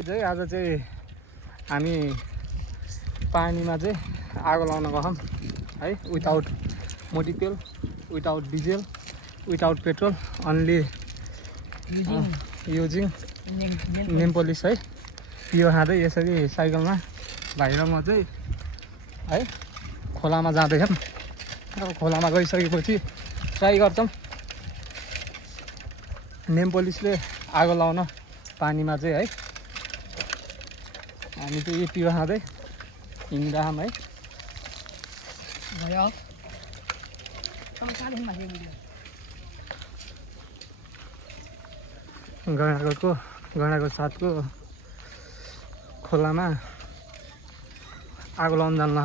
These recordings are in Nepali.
आज चाहिँ हामी पानीमा चाहिँ आगो लाउन गयौँ है, विदाउट मोटितेल, without diesel, without petrol, only using नेम पोलिस है। पियो खाँदै यसरी साइकलमा भाइ र म चाहिँ है खोलामा जाँदैछौँ। अब खोलामा गइसकेपछि ट्राई गर्छौँ नेम पोलिसले आगो लाउन पानीमा चाहिँ है। हामी चाहिँ पियो खाँदै हिँडिरहेछौँ है। गैँडाको साथको खोलामा आगो लाउन जान्ला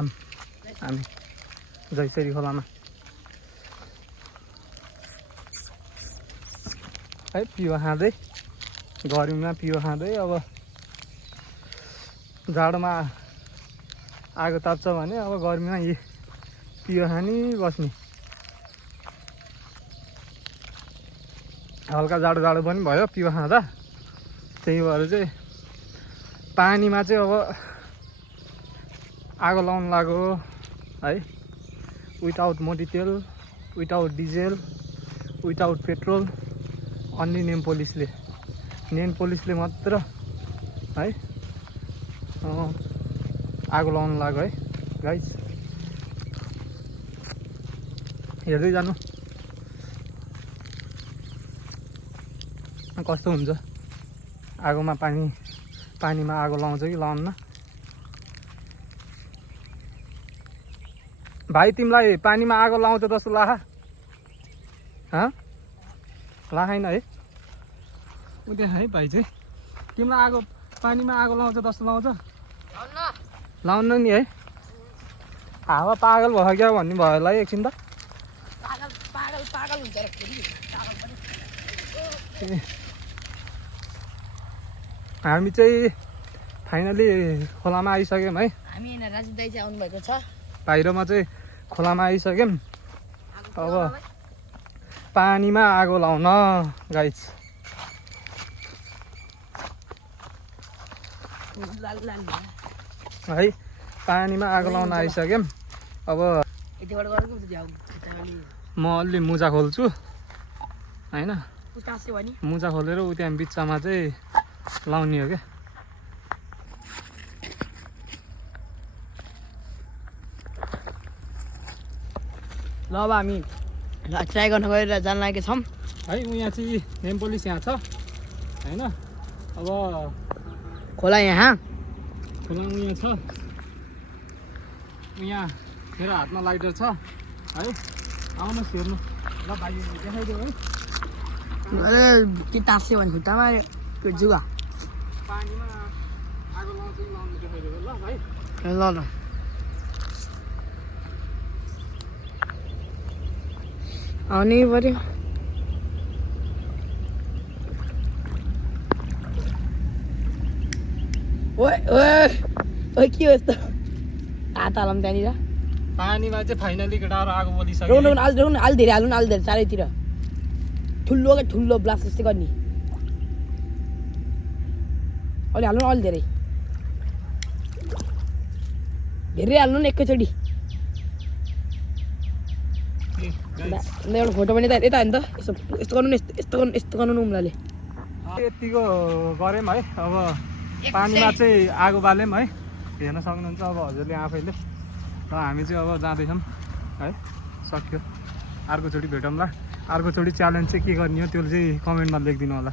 हामी जैसरी खोलामा है। पियो खाँदै गर्मीमा पियो खाँदै अब जाडोमा आगो ताप्छ भने अब गर्मीमा यी पियो खानी बस्ने। हल्का जाडो जाडो पनि भयो पियो खाँदा, त्यही भएर चाहिँ पानीमा चाहिँ अब आगो लाउन लाग्यो है। विदाउट मोटितेल, without diesel, without petrol, only नेम पोलिसले मात्र है आगो लाउन लाग्यो है गाइस। हेर्दै जानु कस्तो हुन्छ, आगोमा पानीमा आगो लाउँछ कि लाउन्न। भाइ तिमीलाई पानीमा आगो लाउँछ जस्तो लाग्छ? लाग्दैन है? उ त्यहाँ है भाइ चाहिँ तिमीलाई पानीमा आगो लाउँछ जस्तो लाउँछ? लाउनु नि है। हावा पागल भयो क्या भन्ने भयो होला है एकछिन त। पागल हुन्छ हामी चाहिँ फाइनली खोलामा आइसक्यौँ है। हामी यहाँ राजु दाइ चाहिँ आउनु भएको छ। भाइ र म चाहिँ खोलामा आइसक्यौँ। अब पानीमा आगो लाउन गाइस। है पानीमा आगो लाउन आइसक्यौँ। अब म अलि मुजा खोल्छु होइन। मुजा खोलेर उ त्यहाँ बिचमा चाहिँ लाउने हो क्या। ल अब हामी ट्राई गर्न गएर जान लागेका छौँ है। यहाँ चाहिँ नेम पोलिस यहाँ छ होइन। अब खोला यहाँ यहाँ छ। यहाँ मेरो हातमा लाइटर छ है। आउनुहोस् हेर्नु ल भाइ देखाइदियो है। अरे के टाँस्यो भने खुट्टामा जुगा पानीमा आगो लाउँछ कि लाउनु देखाइदियो ल भाइ। ल आउनै पर्यो। ओए के हो यस्तो हात हालौँ त्यहाँनिर पानीमा चाहिँ फाइनली केटाहरू आगो बलिसक्यो। अलि धेरै हाल्नु अलि धेरै चारैतिर ठुलो ब्लास्ट जस्तै गर्ने। अलि हाल्नु अलि धेरै हाल्नु न एकैचोटि। एउटा फोटो पनि यता नि त। यस्तो गर्नु न उम्लाले। यतिको गऱ्यौँ है। अब पानीमा चाहिँ आगो बाल्यौँ है। हेर्न सक्नुहुन्छ अब हजुरले आफैले। र हामी चाहिँ अब जाँदैछौँ है। सक्यो। अर्कोचोटि भेटौँला। अर्कोचोटि च्यालेन्ज चाहिँ के गर्ने हो त्यो चाहिँ कमेन्टमा लेखिदिनु होला।